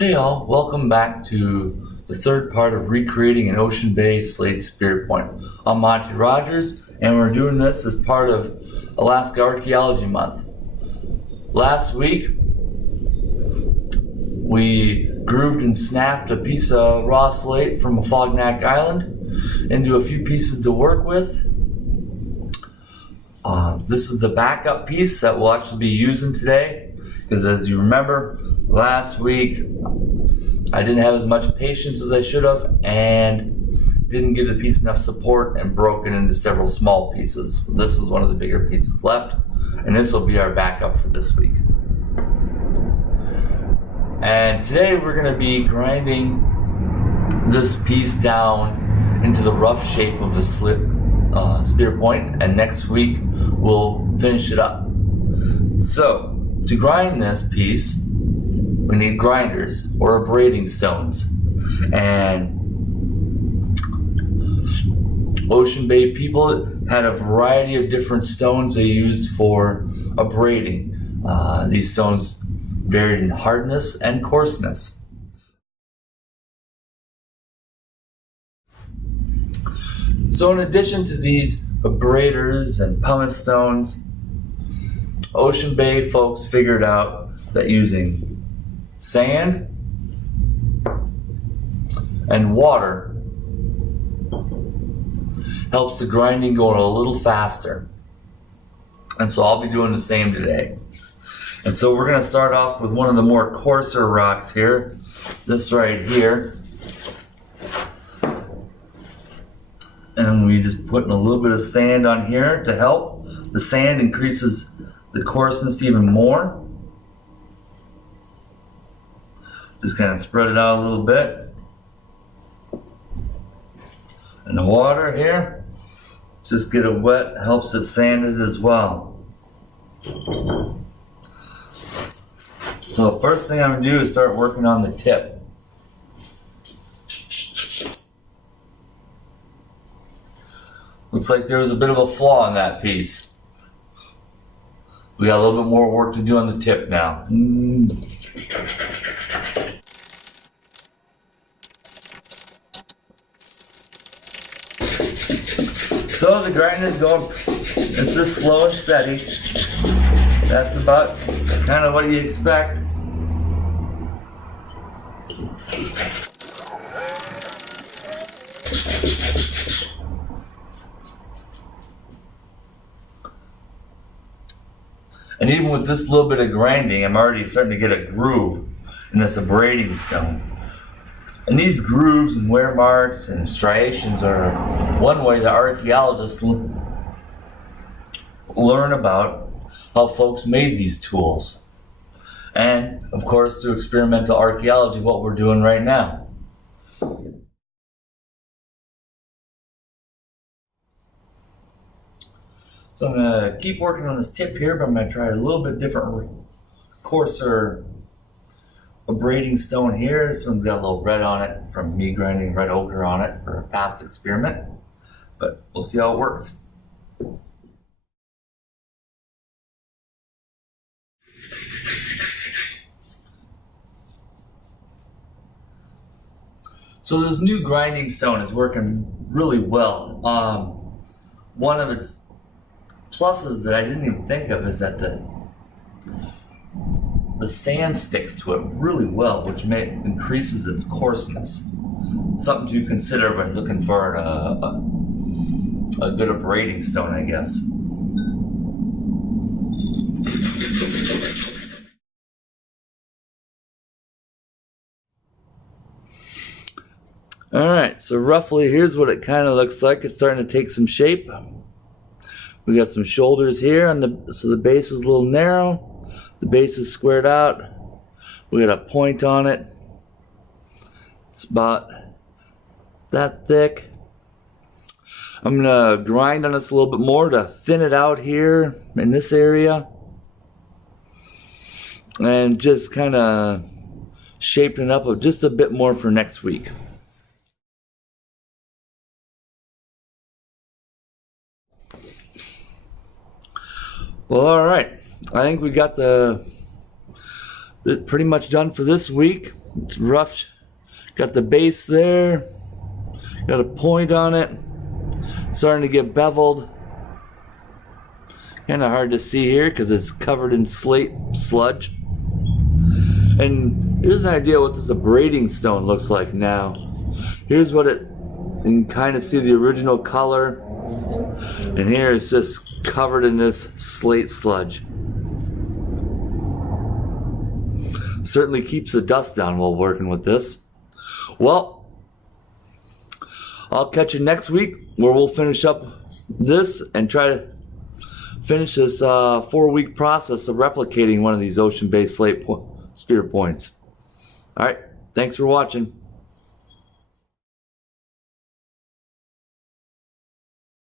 Hey y'all, welcome back to the third part of recreating an Ocean Bay Slate Spirit Point. I'm Monty Rogers, and we're doing this as part of Alaska Archaeology Month. Last week, we grooved and snapped a piece of raw slate from a Fognac Island into a few pieces to work with. This is the backup piece that we'll actually be using today, because as you remember, last week I didn't have as much patience as I should have and didn't give the piece enough support and broke it into several small pieces. This is one of the bigger pieces left, and this will be our backup for this week. And today we're going to be grinding this piece down into the rough shape of a spear point, and next week we'll finish it up. So to grind this piece, we need grinders or abrading stones. And Ocean Bay people had a variety of different stones they used for abrading. These stones varied in hardness and coarseness. So in addition to these abraders and pumice stones, Ocean Bay folks figured out that using sand and water helps the grinding go a little faster. And so I'll be doing the same today. And so we're going to start off with one of the more coarser rocks here, this right here. And we just putting a little bit of sand on here to help. The sand increases the coarseness even more. Just kind of spread it out a little bit. And the water here, just get it wet, helps it sand it as well. So the first thing I'm going to do is start working on the tip. Looks like there was a bit of a flaw in that piece. We got a little bit more work to do on the tip now. So the grinder's going, it's just slow and steady. That's about kind of what you expect. And even with this little bit of grinding, I'm already starting to get a groove in this abrading stone. And these grooves and wear marks and striations are one way that archaeologists learn about how folks made these tools. And of course, through experimental archaeology, what we're doing right now. So I'm going to keep working on this tip here, but I'm going to try a little bit different, coarser abrading stone here. This one's got a little red on it from me grinding red ochre on it for a past experiment, but we'll see how it works. So this new grinding stone is working really well. One of its pluses that I didn't even think of is that the sand sticks to it really well, which increases its coarseness. Something to consider when looking for a good abrading stone, I guess. All right, so roughly here's what it kind of looks like. It's starting to take some shape. We got some shoulders here, so the base is a little narrow. The base is squared out. We got a point on it. It's about that thick. I'm gonna grind on this a little bit more to thin it out here in this area. And just kind of shaping it up just a bit more for next week. Well, all right. I think we got the pretty much done for this week. It's rough. Got the base there. Got a point on it. Starting to get beveled. Kind of hard to see here because it's covered in slate sludge. And here's an idea what this abrading stone looks like now. Here's what it, you can kind of see the original color. And here it's just covered in this slate sludge. Certainly keeps the dust down while working with this. Well, I'll catch you next week where we'll finish up this and try to finish this 4-week process of replicating one of these ocean-based slate spear points. All right, thanks for watching.